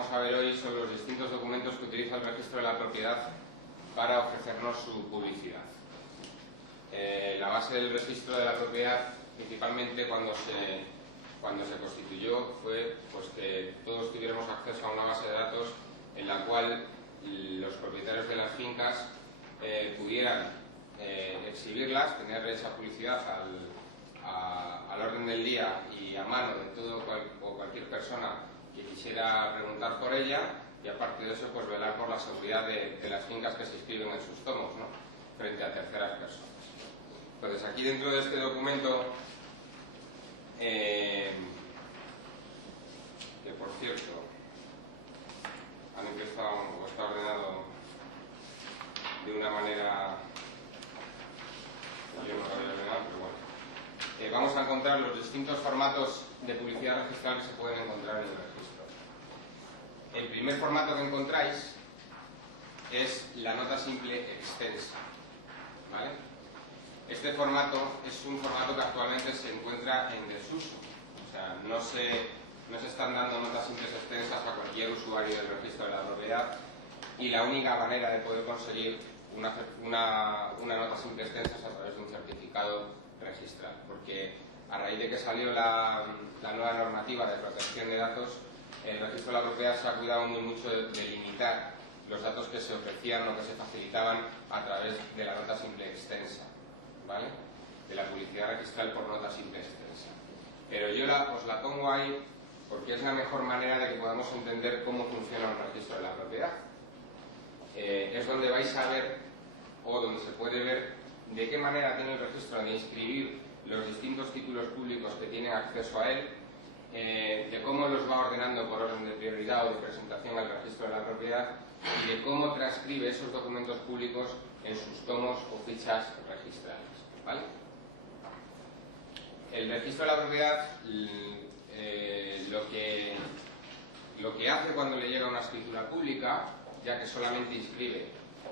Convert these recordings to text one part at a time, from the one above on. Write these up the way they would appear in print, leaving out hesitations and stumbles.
vamos a ver hoy son los distintos documentos que utiliza el registro de la propiedad para ofrecernos su publicidad. La base del registro de la propiedad, principalmente cuando se constituyó, fue pues, que todos tuviéramos acceso a una base de datos en la cual los propietarios de las fincas pudieran exhibirlas, tener esa publicidad al orden del día y a mano de todo o cualquier persona que quisiera preguntar por ella, y aparte de eso pues velar por la seguridad de las fincas que se inscriben en sus tomos, ¿no?, frente a terceras personas. Entonces aquí dentro de este documento, que por cierto han empezado o está ordenado de una manera, yo no lo había ordenado, pero bueno, vamos a encontrar los distintos formatos de publicidad registral que se pueden encontrar en el registro. El primer formato que encontráis es la nota simple extensa, ¿vale? Este formato es un formato que actualmente se encuentra en desuso, o sea, no se están dando notas simples extensas a cualquier usuario del registro de la propiedad, y la única manera de poder conseguir una nota simple extensa es a través de un certificado registral, porque a raíz de que salió la nueva normativa de protección de datos, el registro de la propiedad se ha cuidado muy mucho de limitar los datos que se ofrecían o que se facilitaban a través de la nota simple extensa, ¿vale?, de la publicidad registral por nota simple extensa. Pero yo os la pongo ahí porque es la mejor manera de que podamos entender cómo funciona un registro de la propiedad. Es donde vais a ver, o donde se puede ver, de qué manera tiene el registro de inscribir los distintos títulos públicos que tienen acceso a él, de cómo los va ordenando por orden de prioridad o de presentación al registro de la propiedad, y de cómo transcribe esos documentos públicos en sus tomos o fichas registrales, ¿vale? El registro de la propiedad lo que hace cuando le llega una escritura pública, ya que solamente inscribe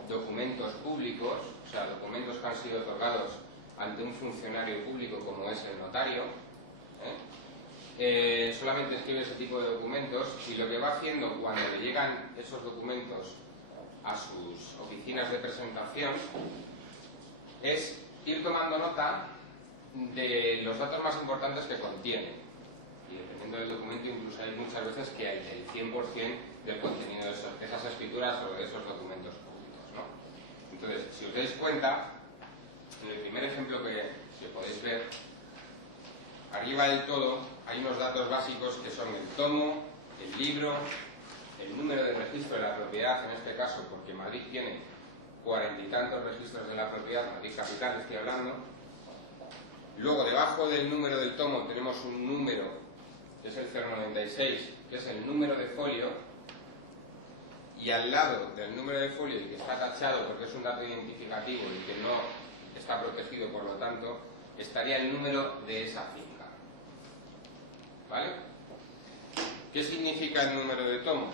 documentos públicos, o sea, documentos que han sido otorgados ante un funcionario público como es el notario, solamente escribe ese tipo de documentos, y lo que va haciendo cuando le llegan esos documentos a sus oficinas de presentación es ir tomando nota de los datos más importantes que contiene, y dependiendo del documento incluso hay muchas veces que hay el 100% del contenido de esas escrituras o de esos documentos públicos, ¿no? Entonces, si os dais cuenta, en el primer ejemplo que podéis ver, arriba del todo hay unos datos básicos que son el tomo, el libro, el número de registro de la propiedad, en este caso porque Madrid tiene 40 y tantos registros de la propiedad, Madrid capital estoy hablando. Luego, debajo del número del tomo tenemos un número, que es el 096, que es el número de folio, y al lado del número de folio, y que está tachado porque es un dato identificativo y que no está protegido, por lo tanto, estaría el número de esa finca, ¿vale? ¿Qué significa el número de tomo?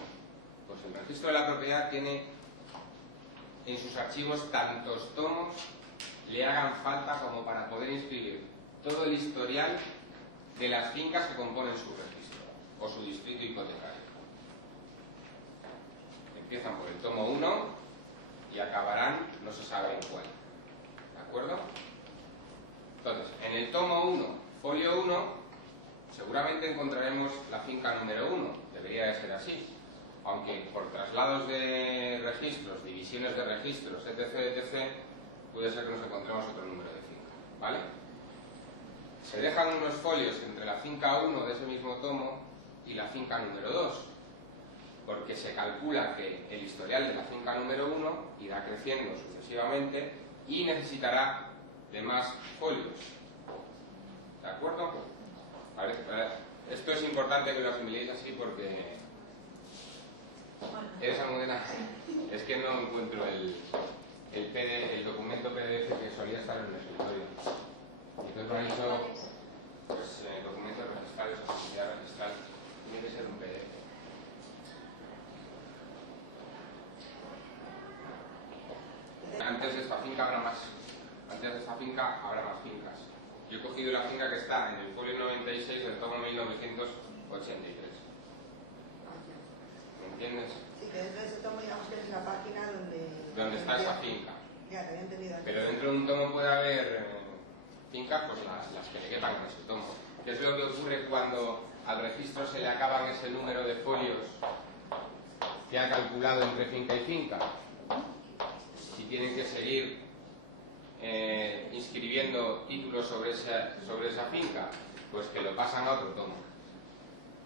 Pues el registro de la propiedad tiene en sus archivos tantos tomos le hagan falta como para poder inscribir todo el historial de las fincas que componen su registro o su distrito hipotecario. Empiezan por el tomo 1 y acabarán no se sabe en cuál, ¿de acuerdo? Entonces, en el tomo 1, folio 1, seguramente encontraremos la finca número 1, debería de ser así, aunque por traslados de registros, divisiones de registros, etc., puede ser que nos encontremos otro número de finca, ¿vale? Se dejan unos folios entre la finca 1 de ese mismo tomo y la finca número 2, porque se calcula que el historial de la finca número 1 irá creciendo sucesivamente y necesitará de más folios, ¿de acuerdo? A ver, esto es importante que lo asimiléis así porque ¿eres Almudena? Es que no encuentro el documento PDF que solía estar en el escritorio. Entonces por eso, pues documentos registrales o publicidad registral tiene que ser un PDF. Antes de esta finca habrá más fincas. Yo he cogido la finca que está en el folio 96 del tomo 1983. entiendes? Sí, que dentro de ese tomo digamos que es la página donde está esa finca. Ya, te había entendido antes. Pero dentro de un tomo puede haber fincas, pues las que le quepan en ese tomo. ¿Qué es lo que ocurre cuando al registro se le acaban ese número de folios que ha calculado entre finca y finca? Si tienen que seguir inscribiendo títulos sobre esa finca, pues que lo pasan a otro tomo.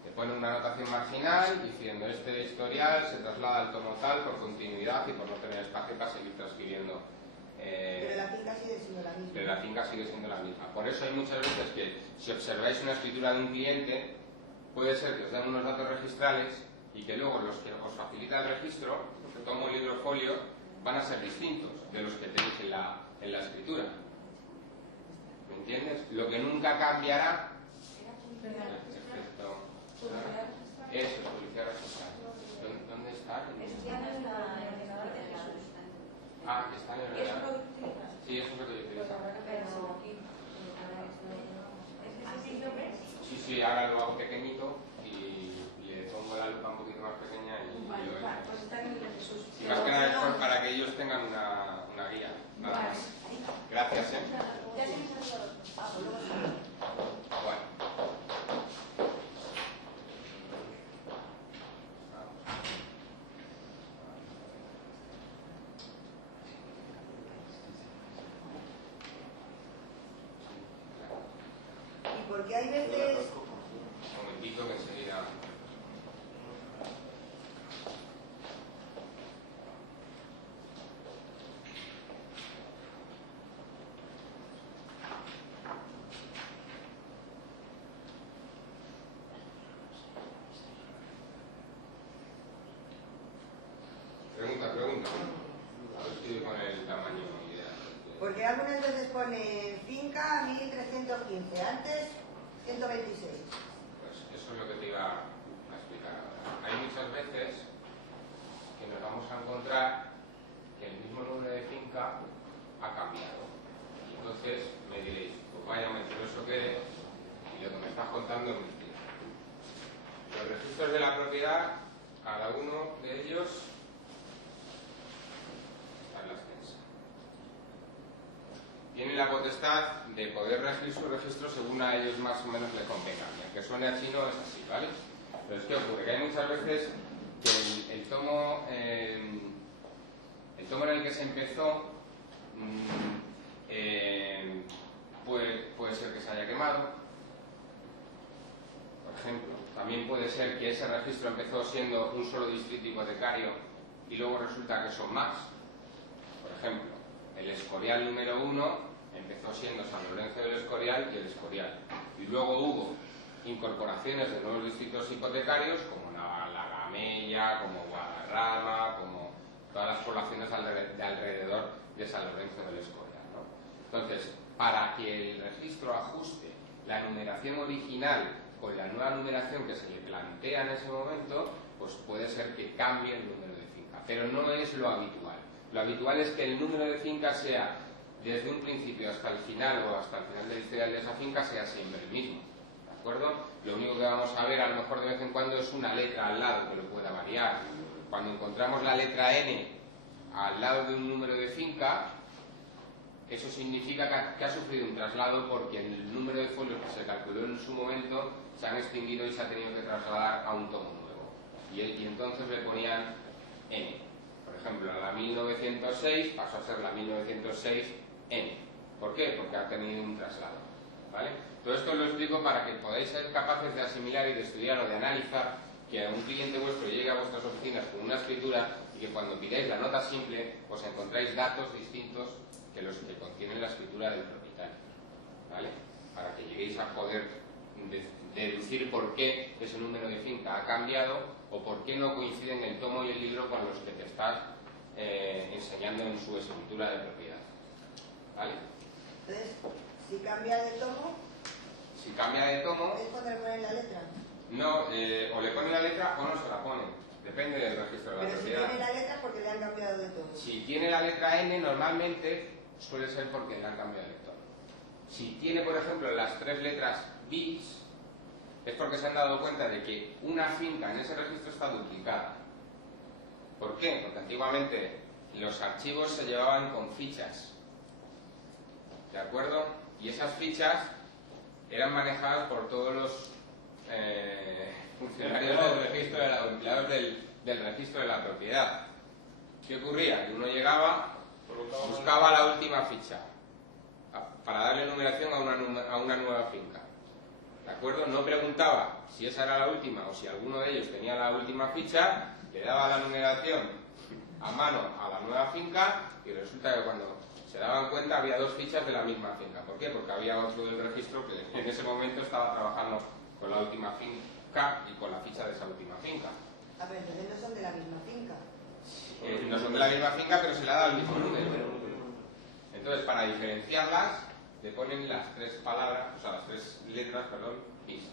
Te ponen una anotación marginal diciendo este historial se traslada al tomo tal por continuidad y por no tener espacio para seguir transcribiendo. Pero la finca sigue siendo la misma. Pero la finca sigue siendo la misma. Por eso hay muchas veces que, si observáis una escritura de un cliente, puede ser que os den unos datos registrales y que luego los que os facilita el registro, que tomo el libro folio, van a ser distintos de los que tenéis en la escritura. ¿Me entiendes? Lo que nunca cambiará. Eso es publicidad registral. ¿Dónde está? Ah, que está en el ordenador. Sí, eso es lo que yo utilizo. Sí, ahora lo hago pequeñito y le pongo la lupa un poquito más pequeña y lo veo. Y más que nada es para que ellos tengan una guía. Nada más. Gracias, Bueno. Porque hay veces... Un momentito que enseguida... Pregunta. A ver si con el tamaño ideal. Porque algunas veces pone finca 1315, antes 126. Pues eso es lo que te iba a explicar ahora. Hay muchas veces que nos vamos a encontrar que el mismo número de finca ha cambiado. Y entonces me diréis, pues vaya mentiroso que eres y lo que me estás contando es mentira. Los registros de la propiedad, cada uno de ellos está en la extensa. Tienen la potestad de poder regir su registro según a ellos más o menos les convenga. Y aunque suene a chino es así, ¿vale? Pero es que ocurre que hay muchas veces que el tomo en el que se empezó puede ser que se haya quemado, por ejemplo. También puede ser que ese registro empezó siendo un solo distrito hipotecario y luego resulta que son más. Por ejemplo, el Escorial número 1 empezó siendo San Lorenzo del Escorial y el Escorial. Y luego hubo incorporaciones de nuevos distritos hipotecarios como La Gamella, como Guadarrama, como todas las poblaciones de alrededor de San Lorenzo del Escorial, ¿no? Entonces, para que el registro ajuste la numeración original con la nueva numeración que se le plantea en ese momento, pues puede ser que cambie el número de finca. Pero no es lo habitual. Lo habitual es que el número de finca sea, desde un principio hasta el final o hasta el final del historial de esa finca, sea siempre el mismo. ¿De acuerdo? Lo único que vamos a ver a lo mejor de vez en cuando es una letra al lado que lo pueda variar. Cuando encontramos la letra N al lado de un número de finca, eso significa que ha sufrido un traslado porque el número de folios que se calculó en su momento se han extinguido y se ha tenido que trasladar a un tomo nuevo. Y entonces le ponían N. Por ejemplo, la 1906 pasó a ser la 1906N. ¿Por qué? Porque ha tenido un traslado. ¿Vale? Todo esto lo explico para que podáis ser capaces de asimilar y de estudiar o de analizar que un cliente vuestro llegue a vuestras oficinas con una escritura y que cuando pidáis la nota simple os encontráis datos distintos que los que contienen la escritura del propietario. ¿Vale? Para que lleguéis a poder deducir por qué ese número de finca ha cambiado o por qué no coinciden el tomo y el libro con los que te estás enseñando en su escritura de propiedad. ¿Vale? Entonces, si cambia de tomo... Si cambia de tomo... ¿Es cuando le ponen la letra? No, o le ponen la letra o no se la ponen. Depende del registro de la propiedad. Pero si tiene la letra, porque le han cambiado de tomo. Si tiene la letra N, normalmente suele ser porque le han cambiado de tono. Si tiene, por ejemplo, las 3 letras bis, es porque se han dado cuenta de que una finca en ese registro está duplicada. ¿Por qué? Porque antiguamente los archivos se llevaban con fichas, ¿de acuerdo? Y esas fichas eran manejadas por todos los funcionarios del registro o empleados del registro de la propiedad. ¿Qué ocurría? Que uno llegaba, buscaba la última ficha para darle numeración a una nueva finca, ¿de acuerdo? No preguntaba si esa era la última o si alguno de ellos tenía la última ficha, le daba la numeración a mano a la nueva finca y resulta que cuando se daban cuenta había dos fichas de la misma finca. ¿Por qué? Porque había otro del registro que en ese momento estaba trabajando con la última finca y con la ficha de esa última finca. Ah, pero entonces no son de la misma finca. No son de la misma finca, pero se le ha dado el mismo número. Entonces, para diferenciarlas, le ponen las tres palabras, o sea, las tres letras, perdón, bis.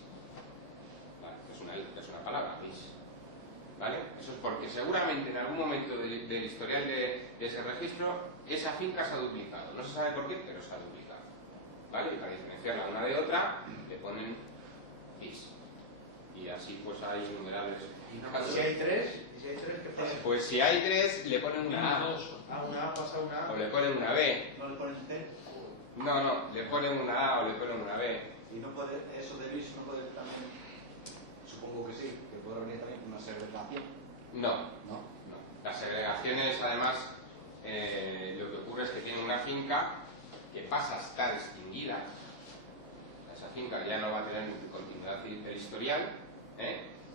Vale, es una palabra, bis. ¿Vale? Eso es porque seguramente en algún momento del historial de ese registro, esa finca se ha duplicado. No se sabe por qué, pero se ha duplicado. ¿Vale? Y para diferenciarla una de otra, le ponen bis. Y así pues hay innumerables. ¿Y si hay tres? ¿Qué pasa? Pues si hay tres, le ponen una A. Una A pasa una A. O le ponen una B. ¿No le ponen C? No, le ponen una A o le ponen una B. Y no puede, eso de bis no puede también, supongo que sí, que puede venir también una segregación. No. No. Las segregaciones, además, lo que ocurre es que tienen una finca que pasa a estar extinguida. Esa finca ya no va a tener continuidad del historial,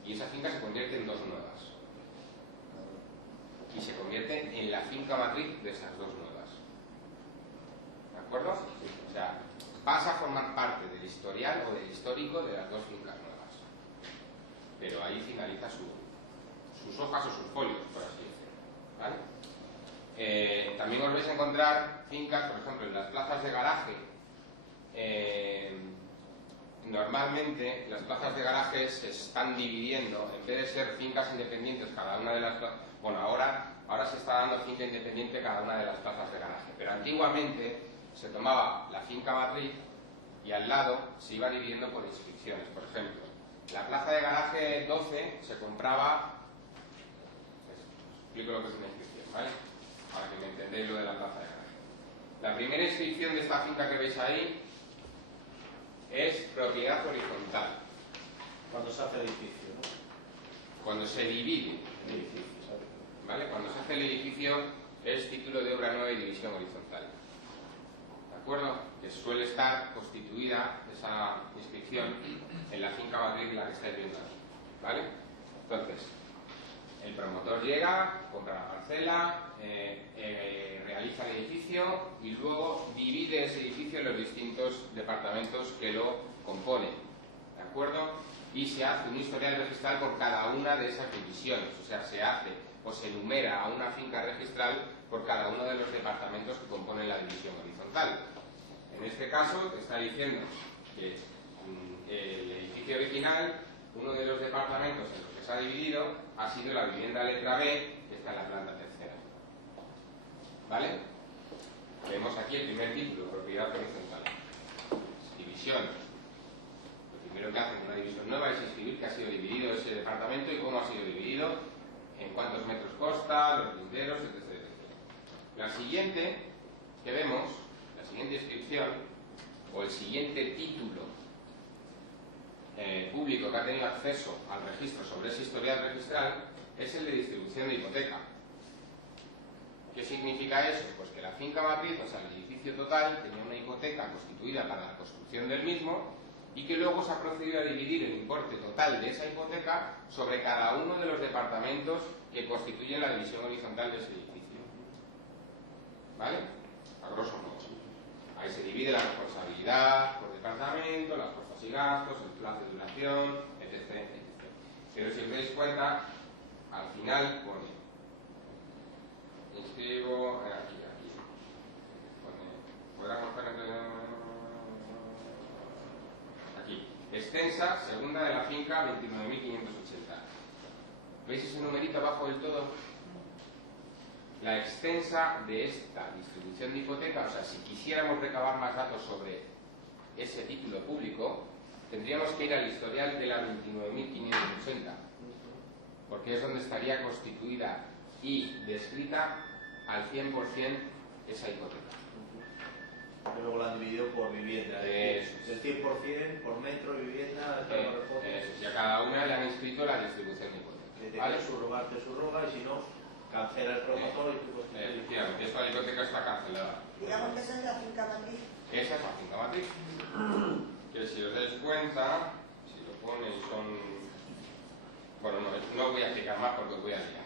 y esa finca se convierte en dos nuevas. Y se convierte en la finca matriz de esas dos nuevas. ¿De acuerdo? O sea, pasa a formar parte del historial o del histórico de las dos fincas nuevas. Pero ahí finaliza sus hojas o sus folios, por así decirlo. ¿Vale? También os vais a encontrar fincas, por ejemplo, en las plazas de garaje. Normalmente las plazas de garaje se están dividiendo, en vez de ser fincas independientes cada una de las plazas. Bueno, ahora se está dando finca independiente cada una de las plazas de garaje, pero antiguamente se tomaba la finca matriz y al lado se iba dividiendo por inscripciones. Por ejemplo, la plaza de garaje 12 se compraba. Os explico lo que es una inscripción, ¿vale? Para que me entendáis lo de la plaza de garaje. La primera inscripción de esta finca que veis ahí es propiedad horizontal. Cuando se hace el edificio, ¿no? Cuando se divide El edificio, ¿sabes? ¿vale? Cuando se hace el edificio es título de obra nueva y división horizontal. ¿De acuerdo? Que suele estar constituida esa inscripción en la finca matriz, la que estáis viendo aquí. ¿Vale? Entonces, el promotor llega, compra la parcela, realiza el edificio y luego divide ese edificio en los distintos departamentos que lo componen. ¿De acuerdo? Y se hace un historial registral por cada una de esas divisiones. O sea, se hace o se enumera a una finca registral por cada uno de los departamentos que componen la división horizontal. En este caso, te está diciendo que el edificio original, uno de los departamentos en los que se ha dividido, ha sido la vivienda letra B, que está en la planta tercera. ¿Vale? Vemos aquí el primer título, propiedad horizontal. División. Lo primero que hace en una división nueva es escribir que ha sido dividido ese departamento y cómo ha sido dividido, en cuántos metros consta, los linderos, etc. La siguiente que vemos, la siguiente inscripción, o el siguiente título público que ha tenido acceso al registro sobre ese historial registral, es el de distribución de hipoteca. ¿Qué significa eso? Pues que la finca matriz, o sea, el edificio total, tenía una hipoteca constituida para la construcción del mismo y que luego se ha procedido a dividir el importe total de esa hipoteca sobre cada uno de los departamentos que constituyen la división horizontal de ese edificio. ¿Vale? A grosso modo. Ahí se divide la responsabilidad por departamento, las costas y gastos, el plazo de duración, etc. Pero si os dais cuenta, al final pone, inscribo, aquí, pone, podrá mostrar aquí, extensa, segunda de la finca, 29.580. ¿Veis ese numerito abajo del todo? La extensa de esta distribución de hipoteca, o sea, si quisiéramos recabar más datos sobre ese título público, tendríamos que ir al historial de la 29.580, porque es donde estaría constituida y descrita al 100% esa hipoteca. Y luego la han dividido por vivienda. Eso es. El 100% por metro de vivienda. Y a cada una le han inscrito la distribución de hipoteca. Que te ¿Vale? quieres subrogar, te subroga, y si no, cancela el promotor y tú Efectivamente, esta hipoteca está cancelada. Digamos que esa es la finca matriz. Esa es la finca matriz. Que si os dais cuenta, si lo ponéis son... Bueno, no voy a explicar más porque os voy a liar.